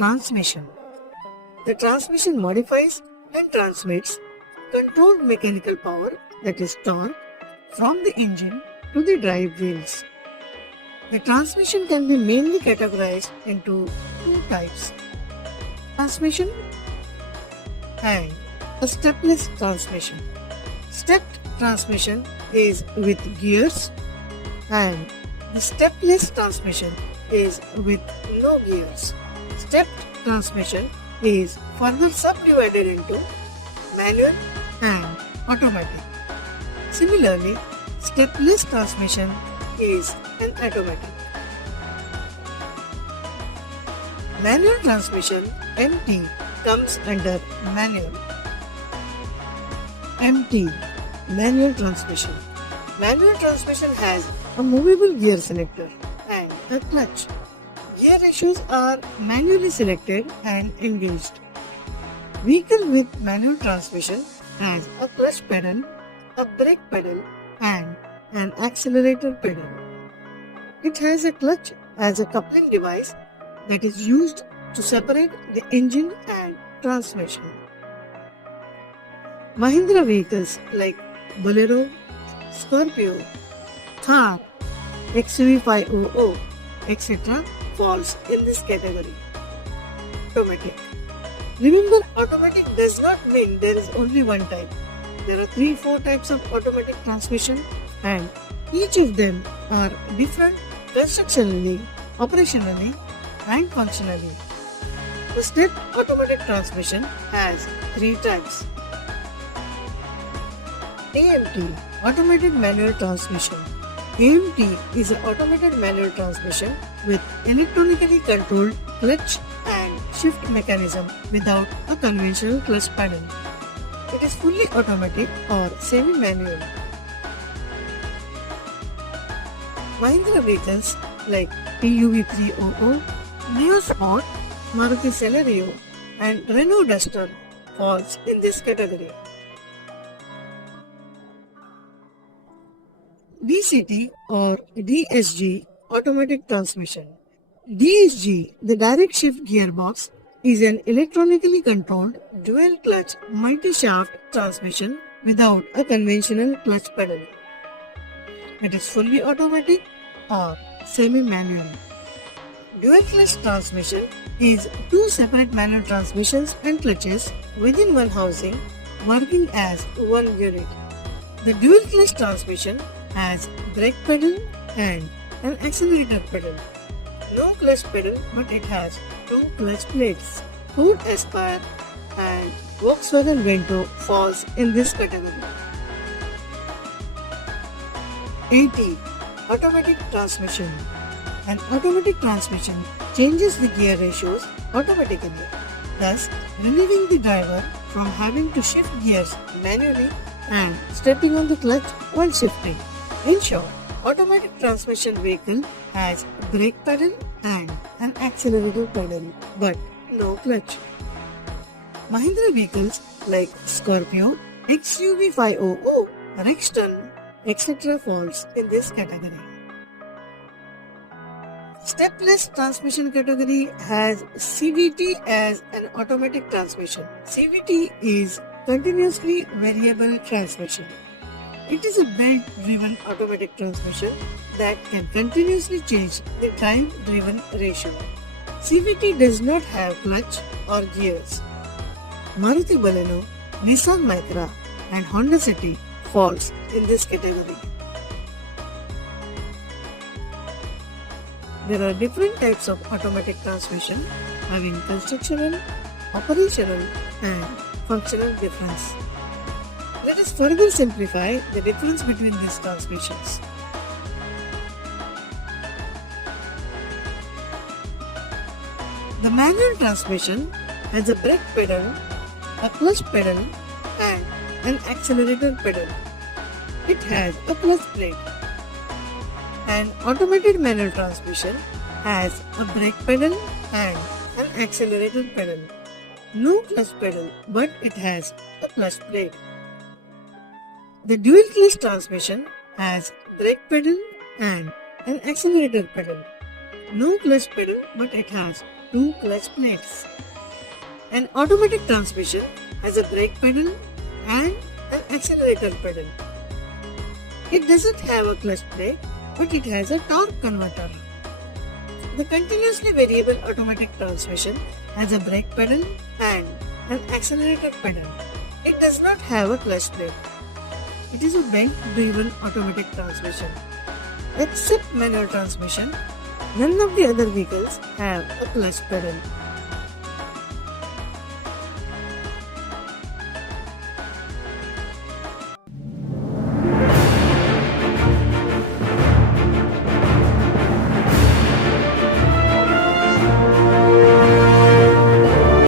transmission. The transmission modifies and transmits controlled mechanical power, that is torque, from the engine to the drive wheels. The transmission can be mainly categorized into two types: transmission and a stepless transmission. Stepped transmission is with gears and the stepless transmission is with no gears. Stepped transmission is further subdivided into manual and automatic. Similarly, stepless transmission is an automatic. Manual transmission MT comes under manual. MT, manual transmission. Manual transmission has a movable gear selector and a clutch. Gear ratios are manually selected and engaged. Vehicle with manual transmission has a clutch pedal, a brake pedal and an accelerator pedal. It has a clutch as a coupling device that is used to separate the engine and transmission. Mahindra vehicles like Bolero, Scorpio, Thar, XUV500, etc. falls in this category. Automatic. Remember, automatic does not mean there is only one type. There are 3-4 types of automatic transmission and each of them are different constructionally, operationally and functionally. The stepped automatic transmission has 3 types. AMT, automated manual transmission. AMT is an automated manual transmission with electronically controlled clutch and shift mechanism without a conventional clutch pedal. It is fully automatic or semi-manual. Mahindra vehicles like PUV300, Neo Sport, Maruti Celerio and Renault Duster falls in this category. DCT or DSG, automatic transmission. DSG, the direct shift gearbox, is an electronically controlled dual clutch multi-shaft transmission without a conventional clutch pedal. It is fully automatic or semi-manual. Dual clutch transmission is 2 separate manual transmissions and clutches within one housing working as one unit. The dual clutch transmission has brake pedal and an accelerator pedal. No clutch pedal, but it has 2 clutch plates. Ford Aspire and Volkswagen Vento falls in this category. AT, automatic transmission. An automatic transmission changes the gear ratios automatically, thus relieving the driver from having to shift gears manually and stepping on the clutch while shifting. In short, automatic transmission vehicle has brake pedal and an accelerator pedal, but no clutch. Mahindra vehicles like Scorpio, XUV500, Rexton, etc. falls in this category. Stepless transmission category has CVT as an automatic transmission. CVT is continuously variable transmission. It is a belt-driven automatic transmission that can continuously change the drive-driven ratio. CVT does not have clutch or gears. Maruti Baleno, Nissan Micra and Honda City falls in this category. There are different types of automatic transmission having constructional, operational and functional difference. Let us further simplify the difference between these transmissions. The manual transmission has a brake pedal, a clutch pedal and an accelerator pedal. It has a clutch plate. An automated manual transmission has a brake pedal and an accelerator pedal. No clutch pedal, but it has a clutch plate. The dual clutch transmission has brake pedal and an accelerator pedal. No clutch pedal, but it has two clutch plates. An automatic transmission has a brake pedal and an accelerator pedal. It doesn't have a clutch brake, but it has a torque converter. The continuously variable automatic transmission has a brake pedal and an accelerator pedal. It does not have a clutch brake. It is a belt-driven automatic transmission. Except manual transmission, none of the other vehicles have a clutch pedal.